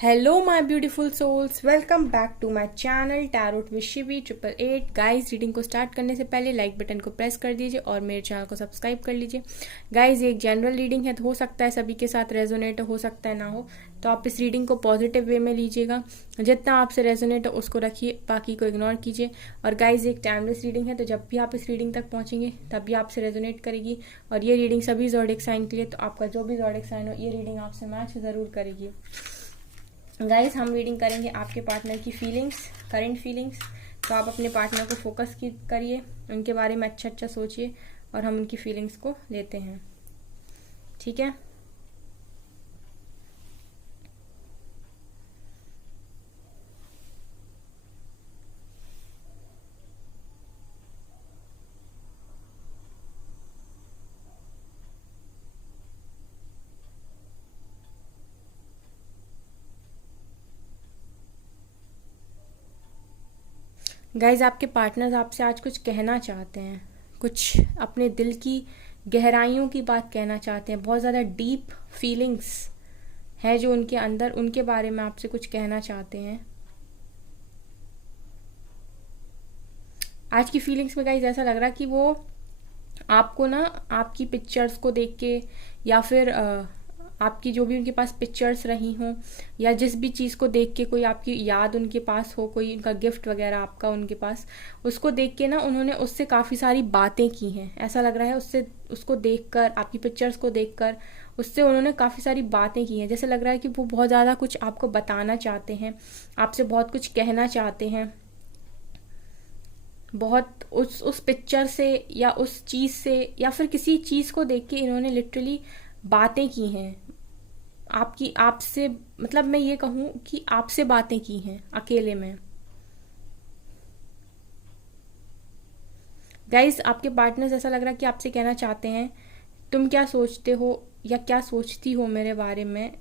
Hello my beautiful souls, welcome back to my channel tarot with Shivi 888। Guys, reading को start करने से पहले like button को press कर दीजिए और मेरे चैनल को सब्सक्राइब कर लीजिए। गाइस, ये एक जनरल रीडिंग है, तो हो सकता है सभी के साथ रेजोनेट हो सकता है ना हो, तो आप इस रीडिंग को पॉजिटिव वे में लीजिएगा। जितना आपसे रेजोनेट हो उसको रखिए, बाकी को इग्नोर कीजिए। और गाइस, एक टाइमलेस रीडिंग है, तो जब भी आप इस रीडिंग तक पहुंचेंगे तभी आपसे रेजोनेट करेगी। और ये रीडिंग सभी ज़ोडिक साइन के लिए, तो आपका जो भी ज़ोडिक साइन हो ये रीडिंग आपसे मैच ज़रूर करेगी। गाइस, हम रीडिंग करेंगे आपके पार्टनर की फीलिंग्स, करंट फीलिंग्स। तो आप अपने पार्टनर को फोकस करिए, उनके बारे में अच्छा अच्छा सोचिए और हम उनकी फीलिंग्स को लेते हैं। ठीक है। गाइज, आपके पार्टनर्स आपसे आज कुछ कहना चाहते हैं, कुछ अपने दिल की गहराइयों की बात कहना चाहते हैं। बहुत ज़्यादा डीप फीलिंग्स है जो उनके अंदर, उनके बारे में आपसे कुछ कहना चाहते हैं। आज की फीलिंग्स में गाइज ऐसा लग रहा है कि वो आपको ना, आपकी पिक्चर्स को देख के या फिर आपकी जो भी उनके पास पिक्चर्स रही हों या जिस भी चीज़ को देख के कोई आपकी याद उनके पास हो, कोई उनका गिफ्ट वगैरह आपका उनके पास, उसको देख के ना उन्होंने उससे काफ़ी सारी बातें की हैं। ऐसा लग रहा है उससे, उसको देखकर, आपकी पिक्चर्स को देखकर उससे उन्होंने काफ़ी सारी बातें की हैं। जैसे लग रहा है कि वो बहुत ज़्यादा कुछ आपको बताना चाहते हैं, आपसे बहुत कुछ कहना चाहते हैं। बहुत उस पिक्चर से या उस चीज़ से या फिर किसी चीज़ को देख के इन्होंने लिटरली बातें की हैं आपकी, आपसे, मतलब मैं ये कहूँ कि आपसे बातें की हैं अकेले में। गाइस, आपके पार्टनर्स ऐसा लग रहा है कि आपसे कहना चाहते हैं, तुम क्या सोचते हो या क्या सोचती हो मेरे बारे में,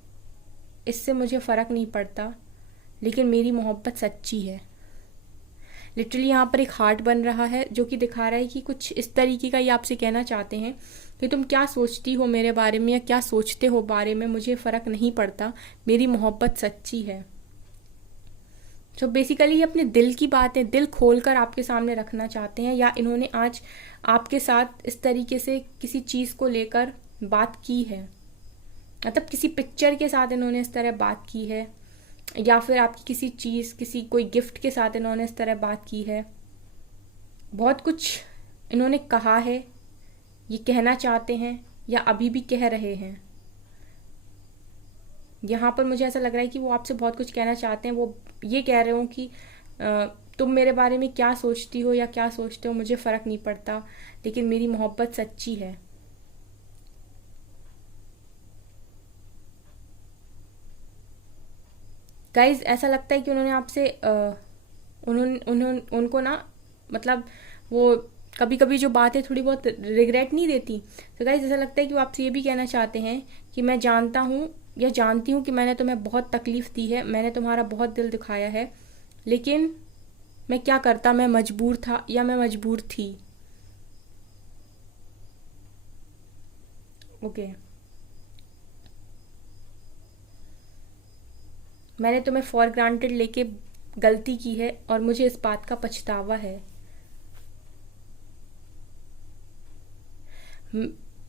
इससे मुझे फ़र्क नहीं पड़ता, लेकिन मेरी मोहब्बत सच्ची है। लिटरली यहाँ पर एक हार्ट बन रहा है जो कि दिखा रहा है कि कुछ इस तरीके का ये आपसे कहना चाहते हैं कि तुम क्या सोचती हो मेरे बारे में या क्या सोचते हो बारे में, मुझे फ़र्क नहीं पड़ता, मेरी मोहब्बत सच्ची है। तो बेसिकली ये अपने दिल की बातें दिल खोलकर आपके सामने रखना चाहते हैं, या इन्होंने आज आपके साथ इस तरीके से किसी चीज़ को लेकर बात की है, मतलब किसी पिक्चर के साथ इन्होंने इस तरह बात की है, या फिर आपकी किसी चीज़, किसी कोई गिफ्ट के साथ इन्होंने इस तरह बात की है। बहुत कुछ इन्होंने कहा है, ये कहना चाहते हैं या अभी भी कह रहे हैं। यहाँ पर मुझे ऐसा लग रहा है कि वो आपसे बहुत कुछ कहना चाहते हैं। वो ये कह रहे हो कि तुम मेरे बारे में क्या सोचती हो या क्या सोचते हो मुझे फ़र्क नहीं पड़ता, लेकिन मेरी मोहब्बत सच्ची है। गाइज, ऐसा लगता है कि उन्होंने आपसे उनको ना, मतलब वो कभी कभी जो बातें थोड़ी बहुत रिग्रेट नहीं देती, तो गाइज ऐसा लगता है कि वो आपसे ये भी कहना चाहते हैं कि मैं जानता हूँ या जानती हूँ कि मैंने तुम्हें बहुत तकलीफ़ दी है, मैंने तुम्हारा बहुत दिल दुखाया है, लेकिन मैं क्या करता, मैं मजबूर था या मैं मजबूर थी। ओके। मैंने तुम्हें फॉर ग्रांटेड लेके गलती की है और मुझे इस बात का पछतावा है।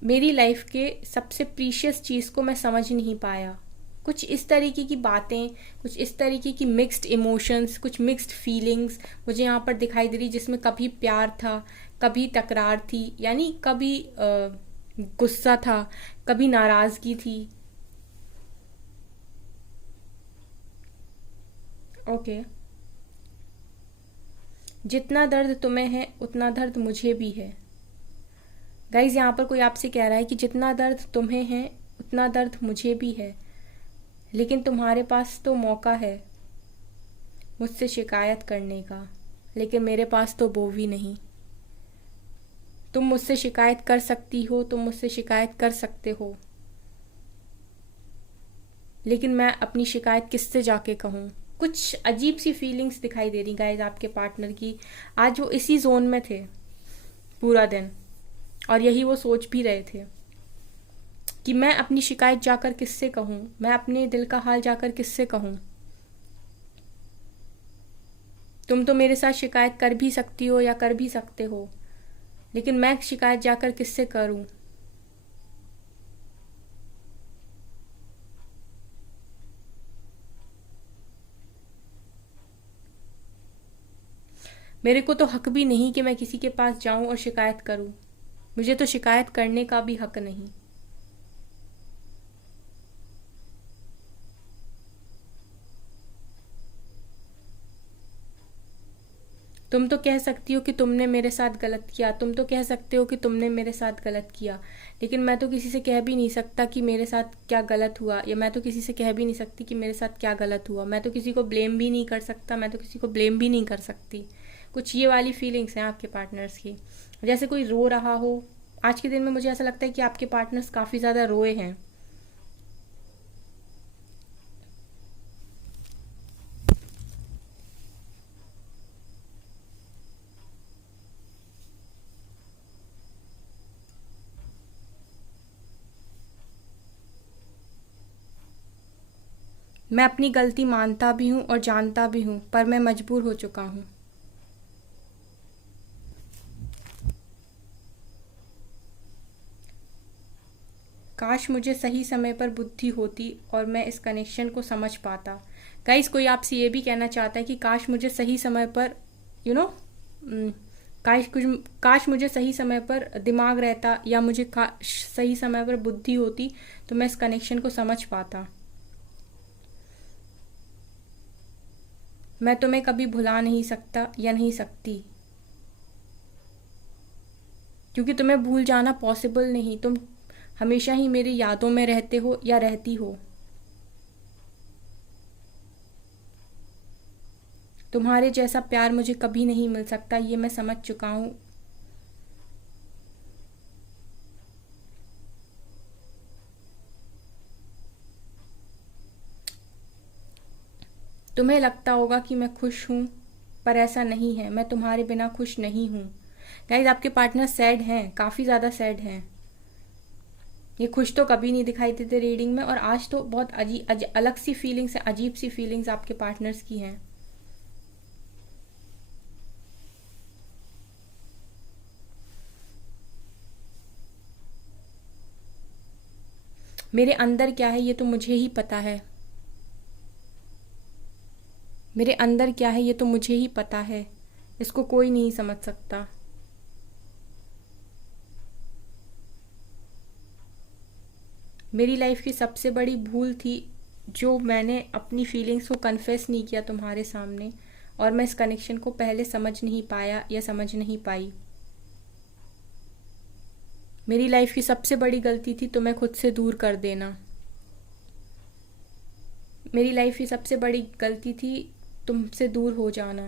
मेरी लाइफ के सबसे प्रीशियस चीज़ को मैं समझ नहीं पाया। कुछ इस तरीके की बातें, कुछ इस तरीके की मिक्स्ड इमोशंस, कुछ मिक्स्ड फीलिंग्स मुझे यहाँ पर दिखाई दे रही, जिसमें कभी प्यार था, कभी तकरार थी, यानी कभी गुस्सा था, कभी नाराज़गी थी। ओके। जितना दर्द तुम्हें है उतना दर्द मुझे भी है। गाइज, यहाँ पर कोई आपसे कह रहा है कि जितना दर्द तुम्हें है उतना दर्द मुझे भी है, लेकिन तुम्हारे पास तो मौका है मुझसे शिकायत करने का, लेकिन मेरे पास तो वो भी नहीं। तुम मुझसे शिकायत कर सकती हो, तुम मुझसे शिकायत कर सकते हो, लेकिन मैं अपनी शिकायत किससे जाके कहूँ। कुछ अजीब सी फीलिंग्स दिखाई दे रही गाइज आपके पार्टनर की। आज वो इसी जोन में थे पूरा दिन और यही वो सोच भी रहे थे। कि मैं अपनी शिकायत जाकर किससे कहूँ, मैं अपने दिल का हाल जाकर किससे कहूँ। तुम तो मेरे साथ शिकायत कर भी सकती हो या कर भी सकते हो, लेकिन मैं शिकायत जाकर किससे करूँ। मेरे को तो हक भी नहीं कि मैं किसी के पास जाऊं और शिकायत करूं। मुझे तो शिकायत करने का भी हक नहीं। तुम तो कह सकती हो कि तुमने मेरे साथ गलत किया, तुम तो कह सकते हो कि तुमने मेरे साथ गलत किया, लेकिन मैं तो किसी से कह भी नहीं सकता कि मेरे साथ क्या गलत हुआ, या मैं तो किसी से कह भी नहीं सकती कि मेरे साथ क्या गलत हुआ। मैं तो किसी को ब्लेम भी नहीं कर सकता, मैं तो किसी को ब्लेम भी नहीं कर सकती। कुछ ये वाली फीलिंग्स हैं आपके पार्टनर्स की। जैसे कोई रो रहा हो, आज के दिन में मुझे ऐसा लगता है कि आपके पार्टनर्स काफ़ी ज़्यादा रोए हैं। मैं अपनी गलती मानता भी हूँ और जानता भी हूँ, पर मैं मजबूर हो चुका हूँ। काश मुझे सही समय पर बुद्धि होती और मैं इस कनेक्शन को समझ पाता। गाइस, कोई आपसे ये भी कहना चाहता है कि काश मुझे सही समय पर, यू नो, काश कुछ, काश मुझे सही समय पर दिमाग रहता, या मुझे काश सही समय पर बुद्धि होती तो मैं इस कनेक्शन को समझ पाता। मैं तुम्हें कभी भुला नहीं सकता या नहीं सकती, क्योंकि तुम्हें भूल जाना पॉसिबल नहीं। तुम हमेशा ही मेरी यादों में रहते हो या रहती हो। तुम्हारे जैसा प्यार मुझे कभी नहीं मिल सकता, ये मैं समझ चुका हूँ। तुम्हें लगता होगा कि मैं खुश हूँ, पर ऐसा नहीं है। मैं तुम्हारे बिना खुश नहीं हूँ। गाइज, आपके पार्टनर सैड हैं, काफ़ी ज़्यादा सैड हैं। ये खुश तो कभी नहीं दिखाई देते रीडिंग में, और आज तो बहुत अलग सी फीलिंग्स है, अजीब सी फीलिंग्स आपके पार्टनर्स की हैं। मेरे अंदर क्या है ये तो मुझे ही पता है। मेरे अंदर क्या है ये तो मुझे ही पता है। इसको कोई नहीं समझ सकता। मेरी लाइफ की सबसे बड़ी भूल थी जो मैंने अपनी फीलिंग्स को कन्फेस नहीं किया तुम्हारे सामने, और मैं इस कनेक्शन को पहले समझ नहीं पाया या समझ नहीं पाई। मेरी लाइफ की सबसे बड़ी गलती थी तुम्हें खुद से दूर कर देना। मेरी लाइफ की सबसे बड़ी गलती थी तुमसे दूर हो जाना।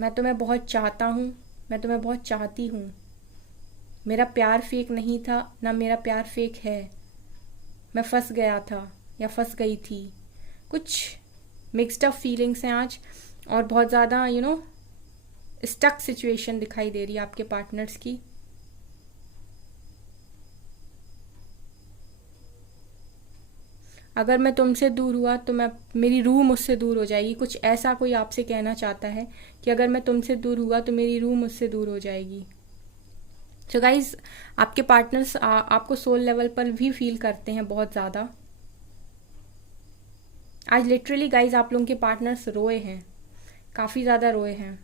मैं तुम्हें बहुत चाहता हूँ, मैं तुम्हें बहुत चाहती हूँ। मेरा प्यार फेक नहीं था, ना मेरा प्यार फेक है। मैं फंस गया था या फंस गई थी। कुछ मिक्स्ड अप फीलिंग्स हैं आज, और बहुत ज़्यादा स्टक सिचुएशन दिखाई दे रही है आपके पार्टनर्स की। अगर मैं तुमसे दूर हुआ तो मेरी रूह मुझसे दूर हो जाएगी। कुछ ऐसा कोई आपसे कहना चाहता है कि अगर मैं तुमसे दूर हुआ तो मेरी रूह मुझसे दूर हो जाएगी। सो गाइज, आपके पार्टनर्स आपको सोल लेवल पर भी फील करते हैं बहुत ज़्यादा। आज लिटरली गाइज आप लोगों के पार्टनर्स रोए हैं, काफ़ी ज़्यादा रोए हैं।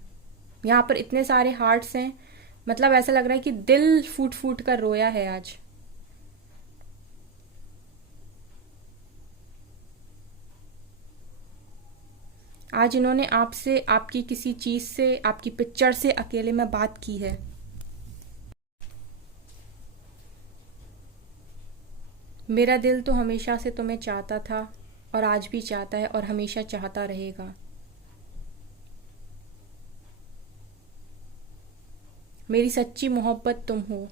यहाँ पर इतने सारे हार्ट्स हैं, मतलब ऐसा लग रहा है कि दिल फूट फूट कर रोया है आज। आज इन्होंने आपसे, आपकी किसी चीज़ से, आपकी पिक्चर से अकेले में बात की है। मेरा दिल तो हमेशा से तुम्हें चाहता था, और आज भी चाहता है, और हमेशा चाहता रहेगा। मेरी सच्ची मोहब्बत तुम हो।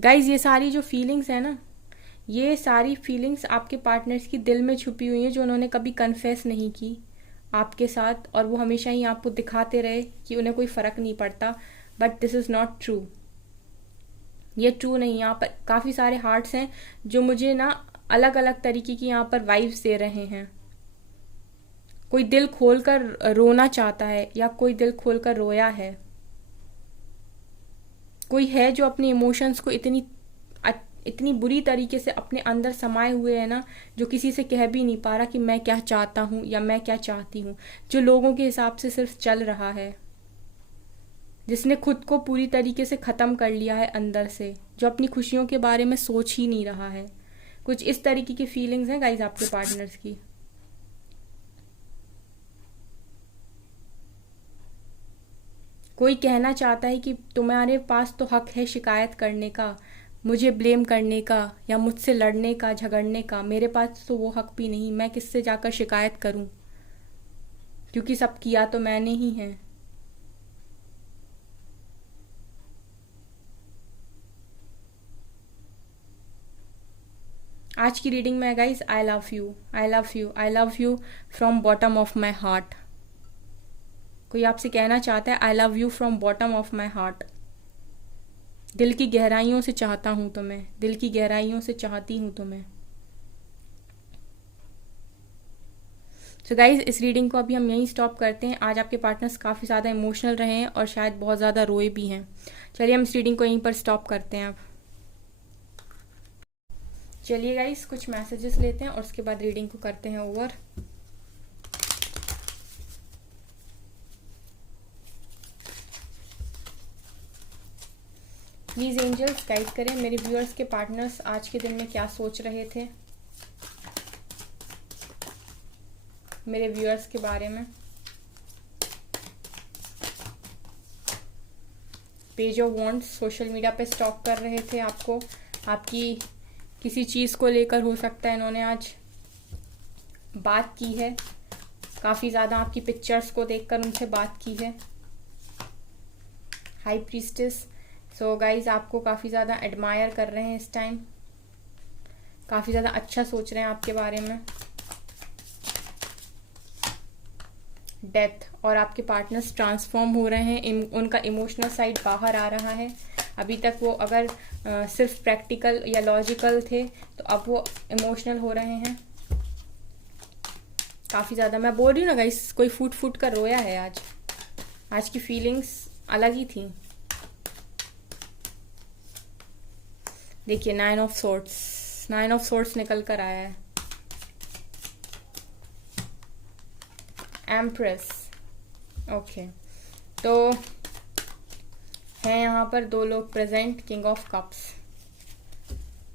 गाइज, ये सारी जो फीलिंग्स है ना, ये सारी फीलिंग्स आपके पार्टनर्स की दिल में छुपी हुई हैं, जो उन्होंने कभी कन्फेस नहीं की, आपके साथ, और वो हमेशा ही आपको दिखाते रहे कि उन्हें कोई फ़र्क नहीं पड़ता, but this is not true. ये ट्रू नहीं। यहाँ पर काफ़ी सारे हार्ट्स हैं जो मुझे ना अलग अलग तरीके की यहाँ पर वाइब्स दे रहे हैं। कोई दिल खोलकर रोना चाहता है या कोई दिल खोलकर रोया है, कोई है जो अपने इमोशंस को इतनी बुरी तरीके से अपने अंदर समाये हुए है ना, जो किसी से कह भी नहीं पा रहा कि मैं क्या चाहता हूँ या मैं क्या चाहती हूँ, जो लोगों के हिसाब से सिर्फ चल रहा है, जिसने खुद को पूरी तरीके से ख़त्म कर लिया है अंदर से, जो अपनी खुशियों के बारे में सोच ही नहीं रहा है। कुछ इस तरीके की फीलिंग्स हैं गाइज आपके पार्टनर्स की। कोई कहना चाहता है कि तुम्हारे पास तो हक है शिकायत करने का, मुझे ब्लेम करने का या मुझसे लड़ने का, झगड़ने का। मेरे पास तो वो हक भी नहीं, मैं किससे जाकर शिकायत करूं, क्योंकि सब किया तो मैंने ही है। आज की रीडिंग में guys, I love you, I love you, I love you from bottom of my heart. कोई आपसे कहना चाहता है I love you from bottom of my heart. दिल की गहराइयों से चाहता हूं तुम्हें, दिल की गहराइयों से चाहती हूं तुम्हें। सो गाइज, इस रीडिंग को अभी हम यहीं स्टॉप करते हैं। आज आपके पार्टनर्स काफ़ी ज़्यादा इमोशनल रहे हैं और शायद बहुत ज़्यादा रोए भी हैं। चलिए हम इस रीडिंग को यहीं पर स्टॉप करते हैं अब। चलिए गाइज, कुछ मैसेजेस लेते हैं और उसके बाद रीडिंग को करते हैं ओवर। प्लीज़ एंजल्स गाइड करें मेरे व्यूअर्स के पार्टनर्स आज के दिन में क्या सोच रहे थे मेरे व्यूअर्स के बारे में। Page of wands, social media पे स्टॉक कर रहे थे आपको, आपकी किसी चीज़ को लेकर हो सकता है इन्होंने आज बात की है, काफ़ी ज़्यादा आपकी पिक्चर्स को देखकर उनसे बात की है। हाई प्रीस्टेस, सो गाइज आपको काफ़ी ज़्यादा एडमायर कर रहे हैं इस टाइम, काफ़ी ज़्यादा अच्छा सोच रहे हैं आपके बारे में। डेथ, और आपके पार्टनर्स ट्रांसफॉर्म हो रहे हैं, उनका इमोशनल साइड बाहर आ रहा है। अभी तक वो अगर सिर्फ प्रैक्टिकल या लॉजिकल थे तो अब वो इमोशनल हो रहे हैं काफ़ी ज़्यादा। मैं बोल रही हूँ ना गाइस, कोई फूट फूट कर रोया है आज। आज की फीलिंग्स अलग ही थी। देखिए, 9 ऑफ सोर्ड्स, 9 ऑफ सोर्ड्स निकल कर आया है। एम्प्रेस, ओके, तो हैं यहाँ पर 2 लोग प्रेजेंट। किंग ऑफ कप्स,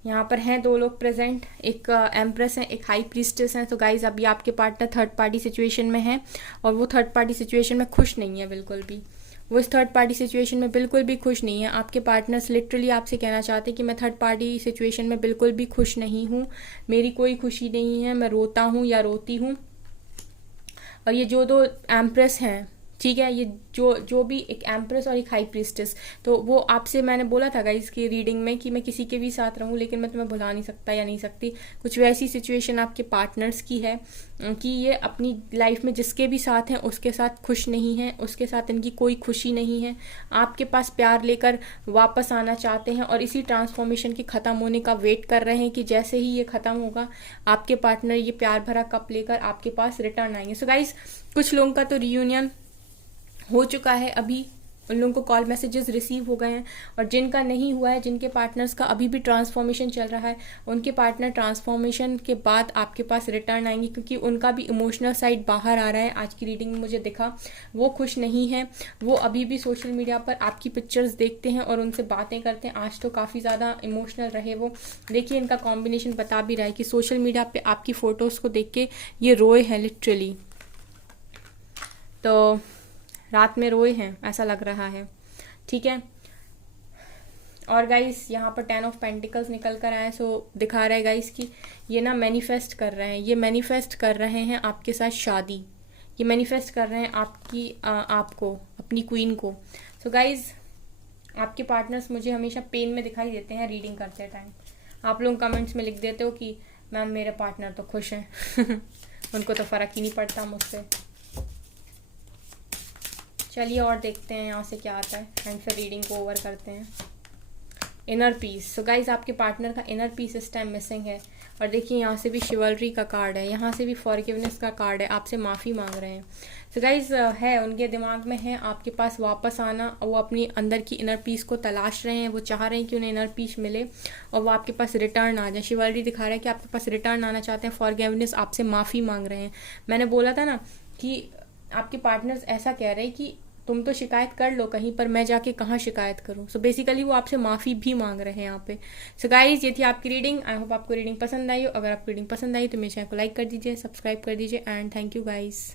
यहाँ पर हैं 2 लोग प्रेजेंट, एक एम्प्रेस है, एक हाई प्रीस्टेस है। तो गाइज अभी आपके पार्टनर थर्ड पार्टी सिचुएशन में है और वो थर्ड पार्टी सिचुएशन में खुश नहीं है बिल्कुल भी। वो इस थर्ड पार्टी सिचुएशन में बिल्कुल भी खुश नहीं है। आपके पार्टनर्स लिटरली आपसे कहना चाहते हैं कि मैं थर्ड पार्टी सिचुएशन में बिल्कुल भी खुश नहीं हूँ, मेरी कोई खुशी नहीं है, मैं रोता हूँ या रोती हूँ। और ये जो 2 एम्प्रेस हैं, ठीक है, ये जो भी एक एम्प्रेस और एक हाई प्रीस्टेस, तो वो आपसे मैंने बोला था गाइस की रीडिंग में कि मैं किसी के भी साथ रहूं लेकिन मैं तुम्हें भुला नहीं सकता या नहीं सकती। कुछ वैसी सिचुएशन आपके पार्टनर्स की है कि ये अपनी लाइफ में जिसके भी साथ हैं उसके साथ खुश नहीं हैं, उसके साथ इनकी कोई खुशी नहीं है। आपके पास प्यार लेकर वापस आना चाहते हैं और इसी ट्रांसफॉर्मेशन के ख़त्म होने का वेट कर रहे हैं कि जैसे ही ये ख़त्म होगा आपके पार्टनर ये प्यार भरा कप लेकर आपके पास रिटर्न आएंगे। सो गाइस, कुछ लोगों का तो रियूनियन हो चुका है, अभी उन लोगों को कॉल मैसेजेस रिसीव हो गए हैं, और जिनका नहीं हुआ है, जिनके पार्टनर्स का अभी भी ट्रांसफॉर्मेशन चल रहा है, उनके पार्टनर ट्रांसफॉर्मेशन के बाद आपके पास रिटर्न आएंगे, क्योंकि उनका भी इमोशनल साइड बाहर आ रहा है। आज की रीडिंग में मुझे दिखा वो खुश नहीं है, वो अभी भी सोशल मीडिया पर आपकी पिक्चर्स देखते हैं और उनसे बातें करते हैं। आज तो काफ़ी ज़्यादा इमोशनल रहे वो। देखिए, इनका कॉम्बिनेशन बता भी रहा है कि सोशल मीडिया पर आपकी फ़ोटोज़ को देख के ये रोए हैं लिटरली, तो रात में रोए हैं ऐसा लग रहा है, ठीक है। और गाइस यहाँ पर 10 ऑफ पेंटिकल्स निकल कर आए, सो दिखा रहा है गाइस कि ये ना मैनिफेस्ट कर रहे हैं, ये मैनिफेस्ट कर रहे हैं आपके साथ शादी, ये मैनिफेस्ट कर रहे हैं आपको, अपनी क्वीन को। सो गाइस, आपके पार्टनर्स मुझे हमेशा पेन में दिखाई देते हैं रीडिंग करते टाइम। आप लोग कमेंट्स में लिख देते हो कि मैम मेरे पार्टनर तो खुश हैं उनको तो फ़र्क ही नहीं पड़ता मुझसे। चलिए और देखते हैं यहाँ से क्या आता है एंड फिर रीडिंग को ओवर करते हैं। Inner peace. सो गाइज आपके पार्टनर का इनर पीस इस टाइम मिसिंग है। और देखिए यहाँ से भी शिवलरी का कार्ड है, यहाँ से भी फॉरगिवनेस का कार्ड है, आपसे माफ़ी मांग रहे हैं। सो गाइज है उनके दिमाग में है आपके पास वापस आना, वो अपनी अंदर की इनर पीस को तलाश रहे हैं, वो चाह रहे हैं कि उन्हें इनर पीस मिले और वो आपके पास रिटर्न आ जाए। शिवलरी दिखा रहा है कि आपके पास रिटर्न आना चाहते हैं, फॉरगिवनेस आपसे माफ़ी मांग रहे हैं। मैंने बोला था ना कि आपके पार्टनर्स ऐसा कह रहे हैं कि तुम तो शिकायत कर लो कहीं पर, मैं जाके कहाँ शिकायत करूँ। सो बेसिकली वो आपसे माफ़ी भी मांग रहे हैं यहाँ पे। सो गाइज ये थी आपकी रीडिंग। आई होप आपको रीडिंग पसंद आई हो। अगर आपको रीडिंग पसंद आई तो मेरे चैनल को लाइक कर दीजिए, सब्सक्राइब कर दीजिए एंड थैंक यू गाइज।